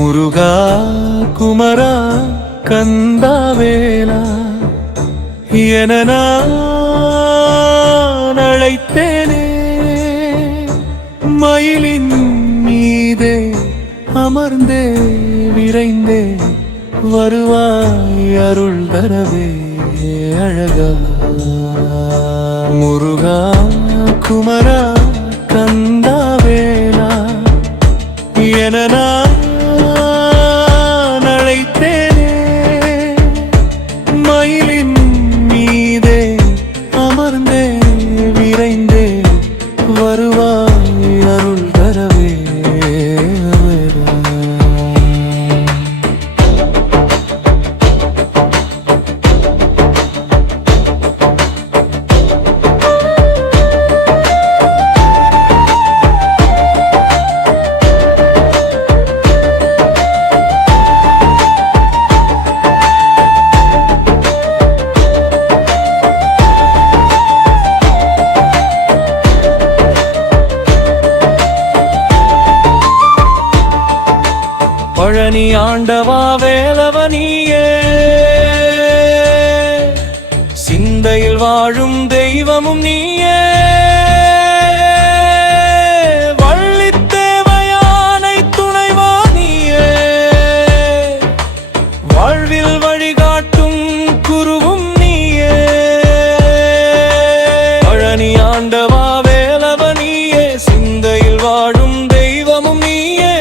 முருகா குமரா கந்தாவேலா என நான் அழைத்தேனே, மயிலின் மீதே அமர்ந்தே விரைந்தே வருவாய் அருள் தரவே அழகா. முருகா குமரா கந்தாவேலா என நான் அழைத்தேனே, மயிலின் மீதே அமர்ந்தே விரைந்தே வருவாய் அருள் தரவே. பழனி ஆண்டவா வேலவனியே, சிந்தையில் வாழும் தெய்வமும் நீயே, வள்ளித்தேவையானை துணைவா நீயே, வாழ்வில் வழிகாட்டும் குருவும் நீயே. பழனி ஆண்டவா வேலவனியே, சிந்தையில் வாழும் தெய்வமும் நீயே,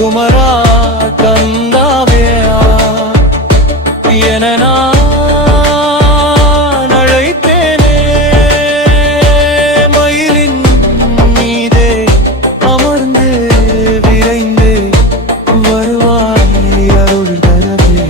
குமரா கந்தாவேலா என நான் அழைத்தேனே, மயிலின் மீதே அமர்ந்து விரைந்து வருவாய் அருள் தரவே.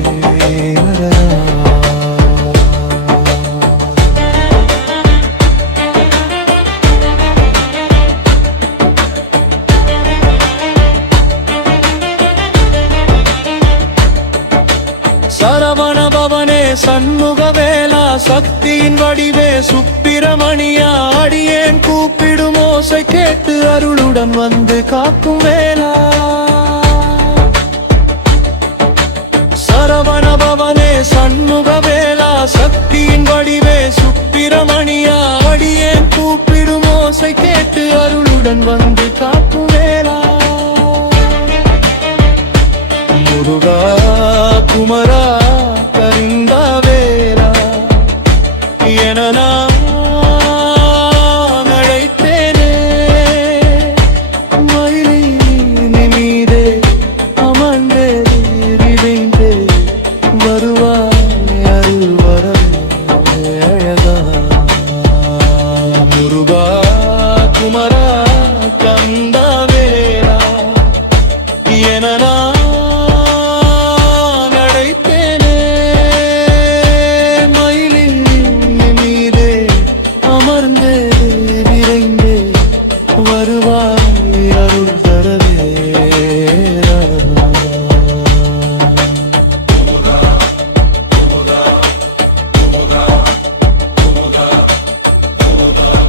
சரவண பவனே சண்முகவேலா, சக்தியின் வடிவே சுப்பிரமணியா, அடியேன் கூப்பிடும் ஓசை கேட்டு அருளுடன் வந்து காக்கும் வேலா. சரவண பவனே சண்முகவேலா, சக்தியின் வடிவே சுப்பிரமணியா, அடியேன் கூப்பிடும் ஓசை கேட்டு அருளுடன் வந்து காக்கும் வேலா. முருகா குமரா கந்தாவேலா என நான் அழைத்தேனே, மயிலின் மீதே அமர்ந்தே விரைந்தே வருவாய் அருள் வரவே அழகா. முருகா குமரா கந்தாவேலா என வருவாய் அருள் தரவே.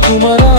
குமரா